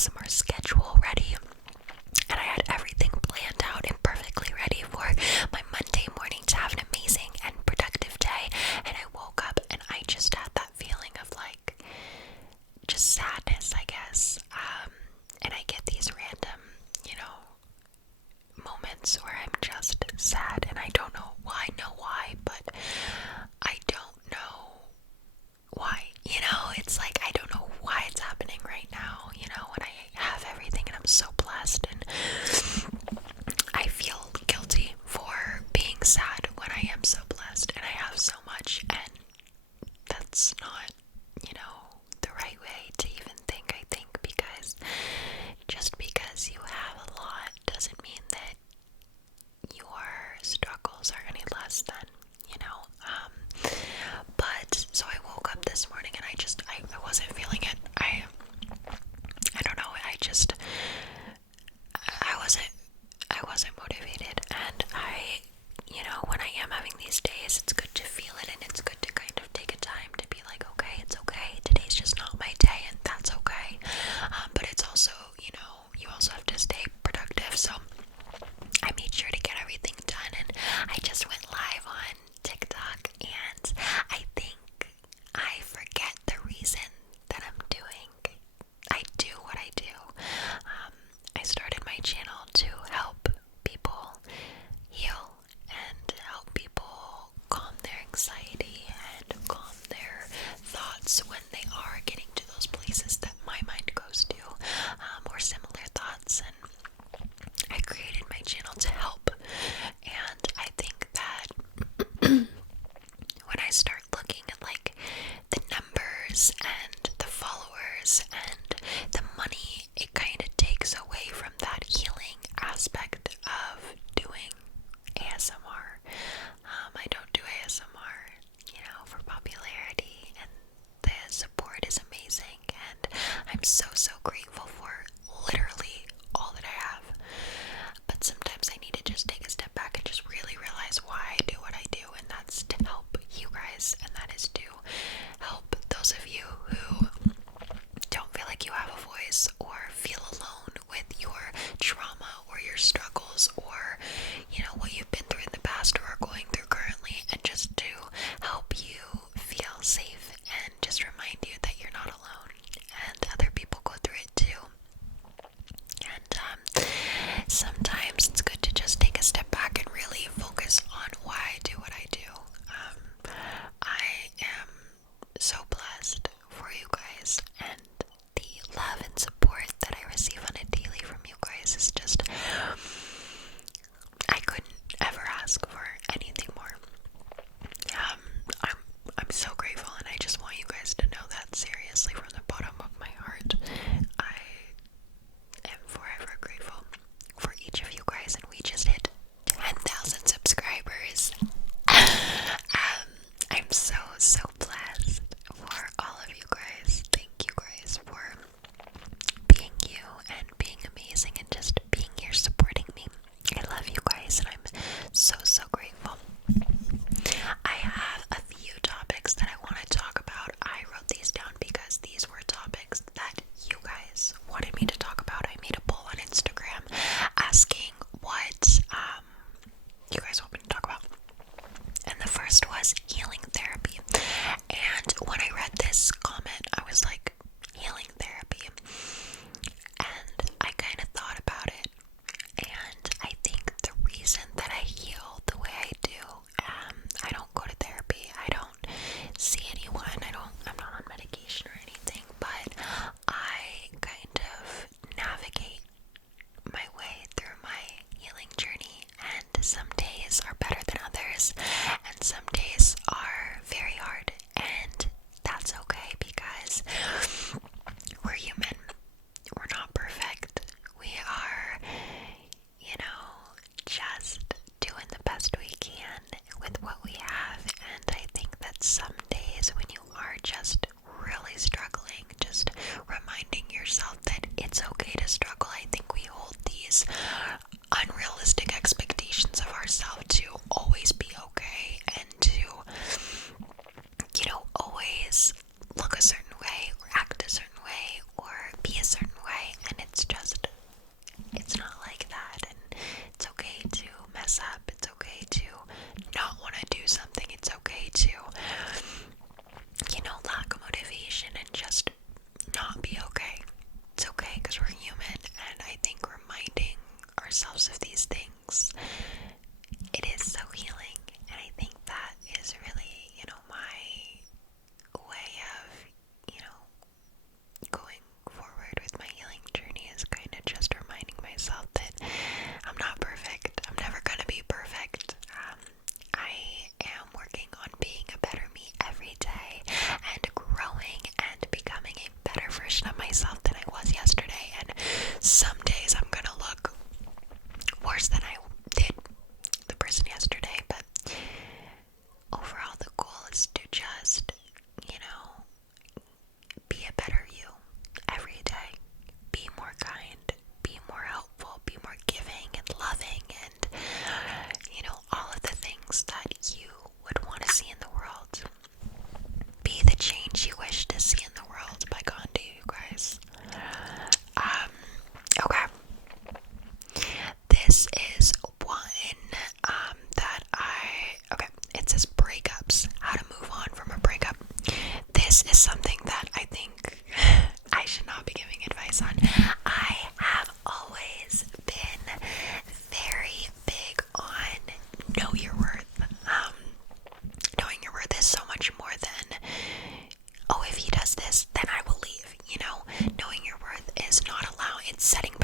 ASMR schedule ready, and I had everything planned out and perfectly ready for my Monday morning to have an amazing and productive day. And I woke up and I just had that feeling of like just sadness, I guess. And I get these random, moments where I'm just sad, and I don't know why, but I don't know why. It's like I don't know why it's happening right now. When I have everything and I'm so blessed, and I feel guilty for being sad when I am so blessed and I have so much, and that's not, the right way to even think, I think, because just because you have a lot doesn't mean that your struggles are any less than, but so I woke up this morning and I wasn't feeling it. I don't know, I wasn't motivated, and when I am having these days, it's good to feel it, and it's good to kind of take a time to be like, okay, it's okay, today's just not my day, and that's okay. But it's also, you also have to stay productive, so I made sure to get everything done, and I just went live on TikTok, and I think I forget the reason that I do what I do. I started my channel to help people heal and help people calm their anxiety and calm their thoughts when they are getting to those places that my mind goes to, or similar thoughts. And I created my channel to help, and I think that when I start looking at like the numbers and the followers and the money, it kind of takes away from that healing aspect of doing ASMR. I don't do ASMR, for popularity, and the support is amazing, and I'm so grateful for literally all that I have. But sometimes I need to just take a step back and just really realize why I do what I do, and that's to help you guys, and that is to help those of you who don't feel like you have a voice or feel alone with your trauma or your struggles, or what you've been through in the past or are going through currently, and just to help you feel safe and just remind you that you're not alone and other people go through it too. And sometimes it's good to just take a step back and really focus on why I do what I do. I am so blessed for you guys, and the love and support that I receive on a daily from you guys is just, I couldn't ever ask for anything more. I'm so grateful, and I just want you guys to know that seriously from the bottom of my heart. I am forever grateful for each of you it's setting